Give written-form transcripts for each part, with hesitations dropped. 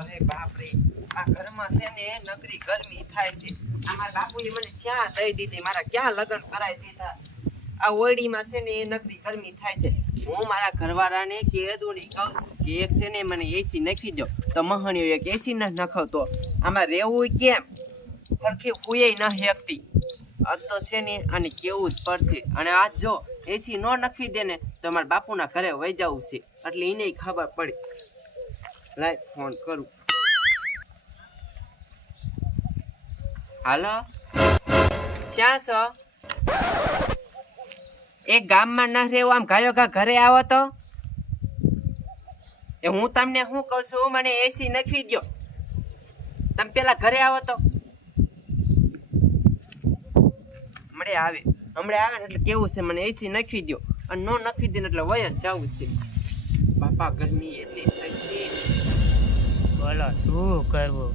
અરે બાપ રે, આ ઘરમાં છે ને નકરી ગરમી થાય છે. આ મારા બાપુએ મને ક્યાં દઈ દીધી, મારા ક્યાં લગ્ન કરાવી દીધા. આ ઓયડીમાં છે ને નકરી ગરમી થાય છે. હું મારા ઘરવાળાને કીધું ને કહું છું કે એક છે ને મને એસી નાખી દો, તો મહણિયો એક એસી ન નખાવતો. આમાં રહેવું કેમ, સરખી હુંય ન હેકતી. આ તો છે ને આને કેવું જ પડશે. અને આજ જો એસી ન નખવી દે ને તો મારા બાપુના ઘરે વહી જવું છે, એટલે એને ખબર પડી. લાય ફોન કરું. હાલો, ક્યાં છો? એક ગામમાં ન રહેવું, આમ ગાયો ઘા ઘરે આવો તો. એ હું તમને શું કહું છું, મને એસી નખવી દો. તમે પેલા ઘરે આવો તો. હમણાં આવે ને એટલે કેવું છે, મને એસી નખવી દો. અને નો નખવી દે એટલે વય જ જવું છે. બાપા ગરમી એટલી થઈ છે. બોલો શું કરવું,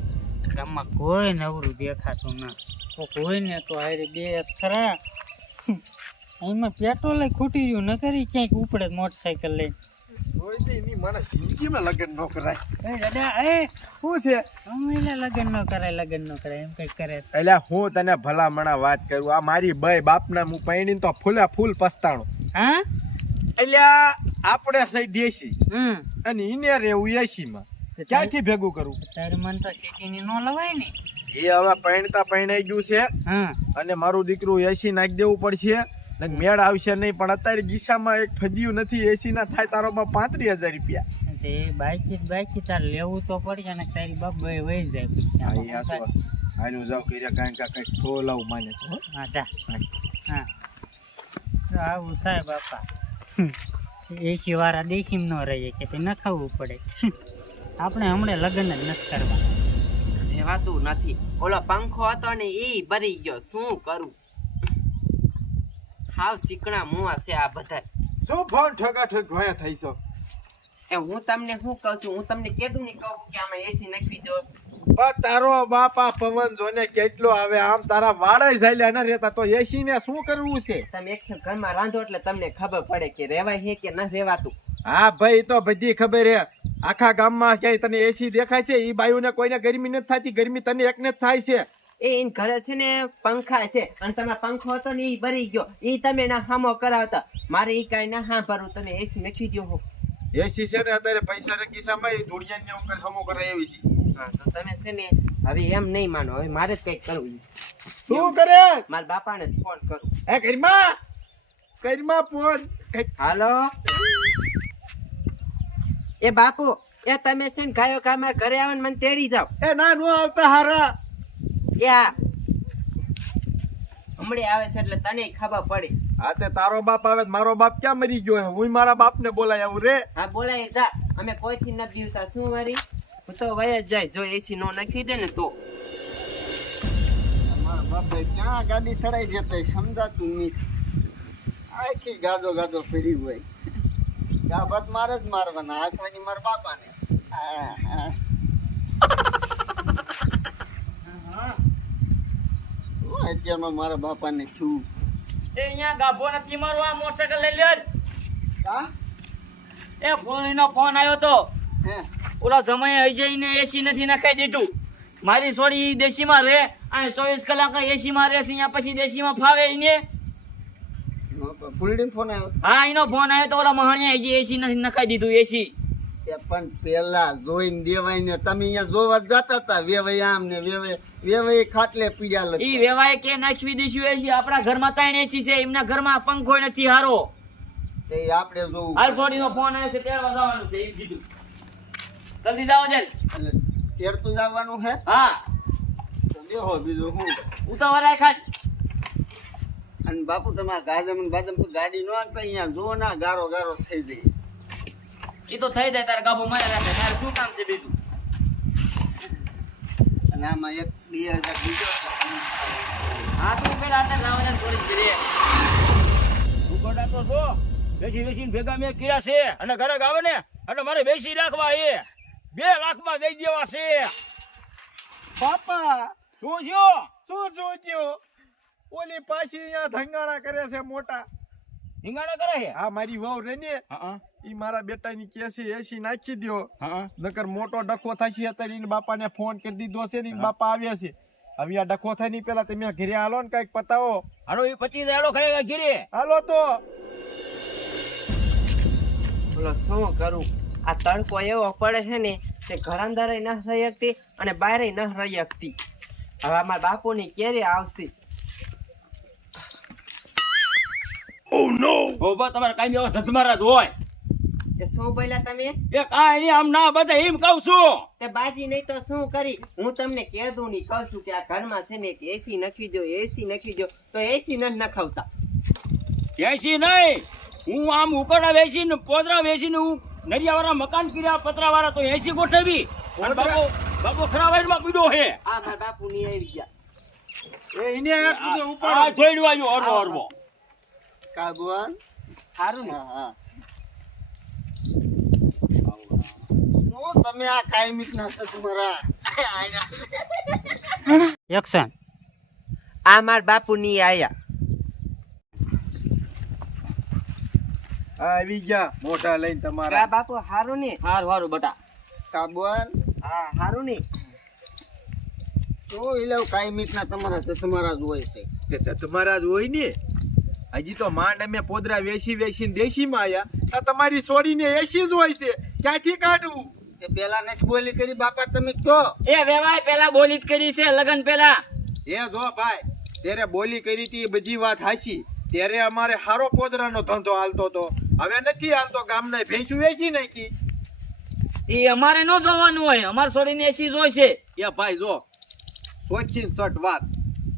ગામમાં કોઈ નવરું દેખાતું ના. તો કોઈને તો હારે બે ખરા. એમાં પેટ્રોલ ખૂટી રહ્યું, ન કરી ક્યાંક ઉપડે મોટરસાયકલ લઈને. મને જિંદગીમાં લગ્ન ન કરાય. એ દાદા, એ શું છે? અમે લગ્ન ન કરાય એમ કઈ કરે. એટલે હું તને ભલામણા વાત કરું, આ મારી બે બાપના હું પૈણીને તો ફૂલે ફૂલ પસ્તાણો. હા, એટલે આપણે સહી દેશી અને ઈને રહેવું એસીમાં, ક્યાંથી ભેગું કરું? તારે મન તો સિટીની ન લવાય ને. એ હવે પૈણાઈ ગયું છે અને મારું દીકરું એસી નાખી દેવું પડશે. મેળ આવશે નહીં, પણ અત્યારે ગીસામાં એક ફદ્યું નથી. એસી ના થાય તારો બાપ 35,000 રૂપિયા. તે બાઈક તાર લેવું તો પડશે ને. તારી બાપ ભાઈ વહી જાય. આનું જાવ કર્યા કારણ કે કઈક ખોલાવું માને તો. હા જા, હા આવું થાય બાપા. એસી વાળા દેશી ન રહીએ કે ન ખાવું પડે. આપણે હમણાં લગ્ન જ નથી કરવા. રહેવાતું નથી. ઓલો પંખો હતો ને ઈ ભરી ગયો, શું કરું? હાવ શીકણા મુવા છે આ બધા. શું ફોન ઠગાઠગ ભયા થઈ છો? એ હું તમને શું કહું છું, હું તમને કીધું નહીં કહું કે આમાં એસી નાખવી દો. પણ તારો બાપા પવન જોને કેટલો આવે, આમ તારા વાળા ઝાલ્યા ન રહેતા તો એસી ને શું કરવું છે? તમે એક ઘરમાં રાંધો એટલે તમને ખબર પડે કે રેવાય છે કે ન રેવાતું. હા ભાઈ, તો બધી ખબર હે. આખા ગામમાં ક્યાંય તને એસી દેખાય છે? ઈ બાયુને કોઈને ગરમી નથી થતી, ગરમી તને એકને જ થાય છે. એ ઇન ઘરે છે ને પંખા છે, અને તમારો પંખો હતો ને ઈ ભરી ગયો. ઈ તમે ના હામો કરાવતા, મારે ઈ કઈ ના હા ભરું. તમે એસી નાખી દો. હો એસી છે ને અત્યારે પૈસા ના કિસ્સામાં એ ધોળિયા ને અંકલ હમો કરે એવી છે. હા, તો તમે છે ને હવે એમ નહીં માનો, હવે મારે જ કઈક કરવું છે. શું કરે? મારા બાપાને જ ફોન કરું. એ કરીમાં ફોન. હાલો, એ બાપુ, એ તમે છે ને ગાયો કા મારા ઘરે આવો ને મને તેડી જાવ. એ ના નો આવતા હારા. યા હમણે આવે છે એટલે તને ખબર પડી. હા, તે તારો બાપ આવે, મારો બાપ ક્યાં મરી ગયો હે? હું મારા બાપ ને બોલાય આવું રે. હા બોલાય જા, અમે કોઈથી ન બીવતા. શું મારી હું તો વય જ જાય જો એસી નો નાખી દે ને તો. મારા બાપે ક્યાં ગાડી સડાઈ જતા સમજાતું નહીં. આખી ગાદો ફેરી હોય. ગાભત મારે જ મારવાના, હાથવાની મારા બાપાને. અત્યારમાં મારા બાપાને છું. એ અહીંયા ગાભો નથી મારવા, મોટરસાયકલ લઈ લે. હા, એ ફોનનો ફોન આવ્યો તો. હે ઓલા સમયે અજયને એસી નથી નખાઈ દીધું. મારી સોરી દેશીમાં રહે અને 24 કલાક એસીમાં રહેશે. અહીંયા પછી દેશીમાં ફાવે એને. ફૂલડીનો ફોન આવ્યો. હા, એનો ફોન આવ્યો તો ઓલા મહાણિયા હજી એસી નથી નખાઈ દીધું. એસી તે પણ પેલા જોઈને દેવાય ને. તમે અહીંયા જોવા જતા હતા, વેવાય આમ ને વેવાય ખાટલે પીડ્યા લઈ. ઈ વેવાય કે નાખવી દઈશું એસી. આપણા ઘરમાં 3 એસી છે, એમના ઘરમાં પંખો નથી હારો. તે આપણે જોવું. હાલ સોડીનો ફોન આવ્યો છે, તેડવા જવાનું છે એમ કીધું. જલ્દી જાઓ જલ્દી. એટલે તેડતું જવાનું હે. હા, તો બેહો, બીજું શું. ઉતાવળ ખાજ. અને બાપુ તમારા ગાજમ બાજમ ગાડી નો આગતા, અહીંયા જો ના ગારો થઈ જાય. એ તો થઈ જાય, તારે ગાભો મારે રાખે. તારે શું કામ છે બીજું? અને આમાં 1-2 હજાર બીજો. હા, તું પેલા અંદર લાવવા છોડી ફેરે. ઉગોડા તો છો બેસીને ભેગા મેં કર્યા છે અને ઘરે આવે ને એટલે મારે બેસી રાખવા. એ 2 લાખમાં દઈ દેવા છે. બાપા શું થયો? શું થયો? ઓલી પાછી અહીંયા ધંગાણા કરે છે મોટા. હિંગાણા કરે છે આ મારી વહુ રે ને હા ઈ મારા બેટાની કેસી એસી નાખી દ્યો હા નકર મોટો ડખો થશે અત્યારે ઈને બાપાને ફોન કરી દીધો છે ને ઈને બાપા આવ્યા છે હવે આ ડખો થાય ની પેલા તમે ઘરે હાલો ને કઈક પતાવો હાલો એ 25 દાડો ખાય ઘીરે હાલો તો બોલો શું કરું આ તડકો એવો પડે છે ને તે ઘર અંદર ન રહી શકતી અને બહાર ન રહી શકતી હવે અમારા બાપુની ક્યારે આવશે ઓબા તમારે કાઈ એવા જજમારા જ હોય એ શું બોલ્યા તમે એ કાઈ નહીં આમ ના બધા એમ કહું છું તે બાજી નહીં તો શું કરી હું તમને કહેતું નહીં કહું છું કે આ ઘરમાં છે ને કે એસી નાખી દો એસી નાખી દો તો એસી ન નખાવતા એસી નહીં હું આમ ઉકરડા વેચીને પોદરા વેચીને હું નરિયાવાળા મકાન કર્યા પતરાવાળા તો એસી ગોઠવી અને બાપો ખરા વાઈડમાં પીડો હે આ મારા બાપુ ની આવી ગયા એ ઈને એક બીજો આ ઉપાડો જોઈડવા જો હરવો હરવો કાગવાન સારું ને હા શું તમે આ કાયમિક ના છો તમારા એક્શન. આ મારા બાપુ ની આયા આવી ગયા મોઢા લઈને આ તમારા બાપુ હારું ને હારું હારું બટા કાગવાન હા હારું ને તો એટલે કાયમિક ના તમારા તમારા જ હોય છે તે તમારા જ હોય ને હજી તો માંડ અમે પોદરા વેચીને દેશીમાં આયા તો તમારી છોડીને એસી જ હોય છે ક્યાંથી કાઢવું કે પેલા ને બોલી કરી બાપા તમે કયો એ વેવાય પેલા બોલી જ કરી છે લગન પેલા એ જો ભાઈ ત્યારે બોલી કરી હતી એ બધી વાત હાચી ત્યારે અમારે હારો પોદરાનો ધંધો હાલતો તો હવે નથી હાલતો ગામના ભેંસું વેચી નાખી એ અમારે ન જોવાનું હોય અમાર છોડીને એસી જોઈ છે એ ભાઈ જો સોખીન સટ વાત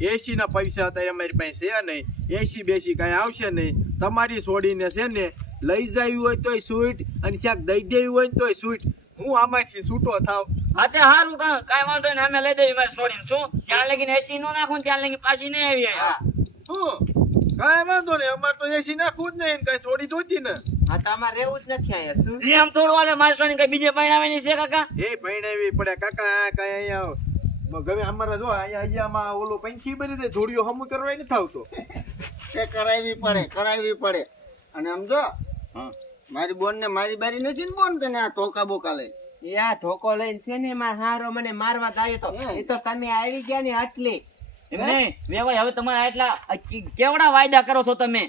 એસી ના પૈસા અત્યારે અમારી પાસે છે નહીં એસી બેસી કઈ આવશે નહીં તમારી છોડીને છે ને લઈ જવી હોય તોય સ્વીટ અને ક્યાંક દઈ દેવી હોય ને તોય સ્વીટ હું આમાંથી છૂટો થાવ હા તે હારું કાંઈ વાંધો નહીં અમે લઈ દેવી મારી છોડીને શું ત્યાં લગીને એસી નો નાખું ત્યાં લગી પાછી નહીં આવી હા કાંઈ વાંધો નહીં અમારે તો એસી નાખવું જ નહીં કઈ છોડી જોતી ને હા તો અમારે રહેવું જ નથી અહીંયા શું એમ થોડું હાલે મારી છોડીને કઈ બીજે પરણાવવાની છે કાકા એ પરણાવી પડે કાકા કઈ અહીંયા ગમે અમારે જો અહીંયા ઓલો પંખી બની જાય જોડીઓ હમું કરવા નથી આવતો તે કરાવવી પડે અને સમજો મારી બોન ને મારી બારી નથી ને બોન તને આ ટોકા બોકા લઈ એ આ ધોકો લઈને છે ને માર હારો મને મારવા જાય તો એ તો તમે આવી ગયા ને આટલી એમ નહીં વેવાય હવે તમારે આટલા કેવડા વાયદા કરો છો તમે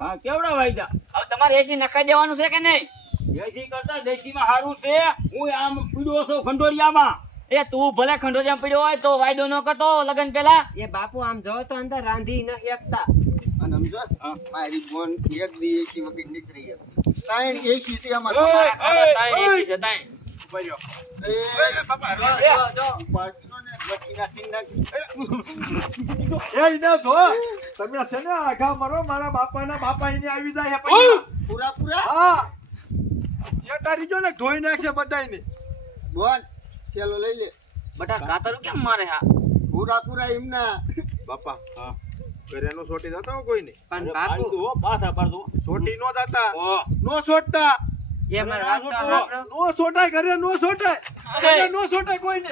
હા કેવડા વાયદા હવે તમારે એસી નખાઈ દેવાનું છે કે નહીં એસી કરતા દેશીમાં સારું છે હું આમ પીડ્યો છું ખંડોરિયામાં એ તું ભલે ખંડોરિયામાં પીડ્યો હોય તો વાયદો ન કરતો લગન પેલા એ બાપુ આમ જો તો અંદર રાંધી ન શકતા અને સમજો મારી બોન એક દી એસી વગર નીકળી ગઈ તાણ એસી છે અમાર બર્યો પાછો ને ગટી નાખી એ ના જો તમે છે ને આગા મારો મારા બાપા એને આવી જાય છે પૈસા. પૂરા હા ચેટારી જો ને ધોઈ નાખશે બધાયને બોન પેલો લઈ લે બટા કાતરું કેમ મારે હા પૂરા એમના બાપા હા ઘરે નો છોટી જતા હો કોઈ નહીં પણ બાપુ પાછા પાડજો છોટી નો જતા નો છોટતા એ માર વાત તો સાંભળો. નો છોટાય ઘરે નો છોટાય ઘરે નો છોટાય કોઈને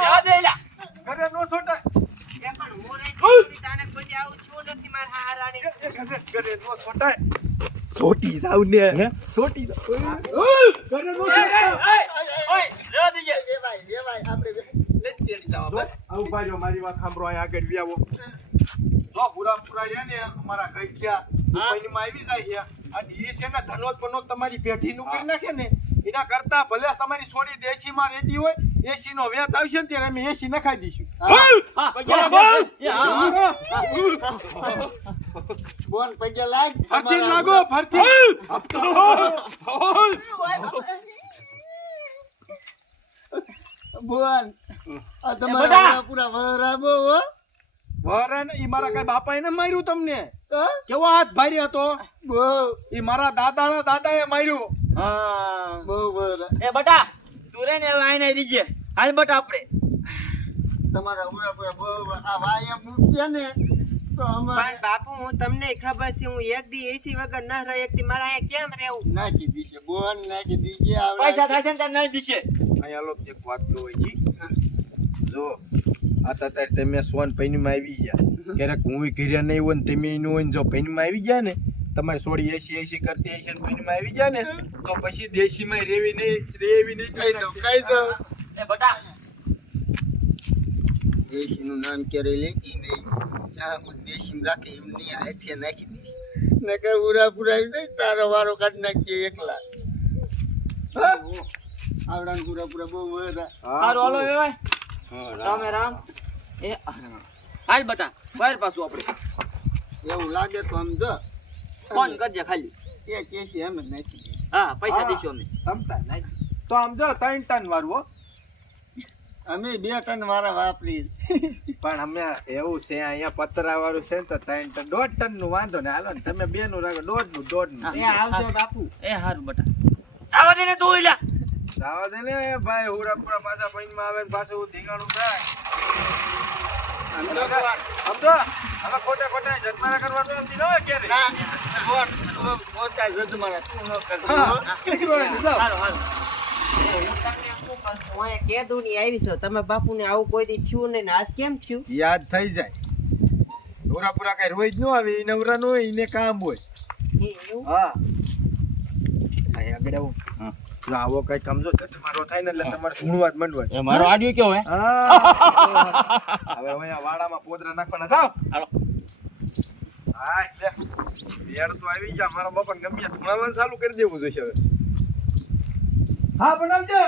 યાદ એલા ઘરે નો છોટાય એ પણ હું રહી થોડી તાને કોઈ આવું છું નથી માર હારાની ઘરે નો છોટાય છોટી જાવ ને છોટી ઘરે નો છોટાય લેવાય આપણે નથી તેડી જવા આવું ભાઈઓ મારી વાત સાંભળો અહીં આગળ વ્યાવો જો પૂરા ને અમારા ગઈઠિયા પૈણીમાં આવી જાય છે અને એ છે ને ધનોત પનોત તમારી પેઢી નું કરી નાખે ને એના કરતા ભલે તમારી છોડી દેશી માં રહેતી હોય એસી નો વેત આવશે ને ત્યારે અમે એસી નખાઈ દઈશું બોન પગે લાગ ફરતી લાગો ફરતી બોન આ તમારા પૂરા વરાબો હો વરણ ઈ મારા કઈ બાપા એને માર્યું તમને તો કેવો હાથ ભારી હતો બહુ ઈ મારા દાદાના દાદાએ માર્યું હા બહુ વરા એ બટા તું રે ને હવે આઈને દીજે હાલ બટા આપણે તમારા પૂરા બહુ આ વાય એમ મૂકીએ ને તો અમારે પણ બાપુ હું તમને ખબર છે હું એક દી એસી વગર ન રહી એકથી મારે અહીંયા કેમ રહેવું નાખી દીશે બોન નાખી દીશે પૈસા થશે ને ત્યારે નહીં દીશે અહીંયા લોકો એક વાત તો હોય જી જો આ તારે તમે સોન પૈણીમાં આવી ગયા ક્યારેક હું ઘરે નહીં હોય ને તમે એનું હોય ને જો પૈણીમાં આવી ગયા ને તમારી સોડી એસી કરતી હશે ને કોઈનીમાં આવી જાય ને તો પછી દેશીમાં રેવી નહીં કહી દો એ બટા દેશીનું નામ ક્યારે લેતી નહીં ના હું દેશી રાખે એમની હાથે નાખી દઈશ ને કે ઉરા પુરાવી દઈ તારો વારો કાઢી નાખજે એકલા આવડા પૂરા પૂરા બહુ બધા હારું હાલો વેવાય રામે રામ એ હાલ બટા બહાર પાછું આપણે એવું લાગે તો આમ જો ફોન કરજે ખાલી એ કેસી એમ જ નાખી દઈશ હા પૈસા દઈશું અમે તમતા નહીં તો આમ જો 3 ટન વાળવો અમે 2 ટન વાળા વાપરી પણ અમે એવું છે અહીંયા પતરા વાળું છે ને તો 3 ટન 1.5 ટન નું વાંધો ને હાલો ને તમે 2 નું રાખો 1.5 નું એ આવજો બાપુ એ હારું બટા આવા દે ને તું ઇલા જાવા દે ને ભાઈ હુરાપુરા પાછા પૈનમાં આવે ને પાછું ધીંગાણું થાય સમજો હવે ખોટા જતમારા કરવાનું એમ થી ન હોય ક્યારે મોટા જજમારા તું ન કરતો હારું હારું હું તમને શું કહું છું, હું અહીંયા કેદુની આવી છું. તમે બાપુને આવું કોઈ દી થયું નહીં ને આજ કેમ થયું? યાદ થઈ જાય હુરાપુરા કઈ રોજ ન આવે એ નવરા નો હોય એને કામ હોય એવું? હા અહીં આગળ આવું જો આવો કઈ સમજો જતમારો થાય ને એટલે તમારે સુણવા જ મંડવા એ મારો આડિયો કેવો હે હવે અહીંયા વાડામાં પોદરા નાખવાના જાવ હાલો હા લે યાર તો આવી ગયા મારા બાપાને ગમ્યા ભણાવવાનું ચાલુ કરી દેવું જોઈશે હવે હા બનાવજે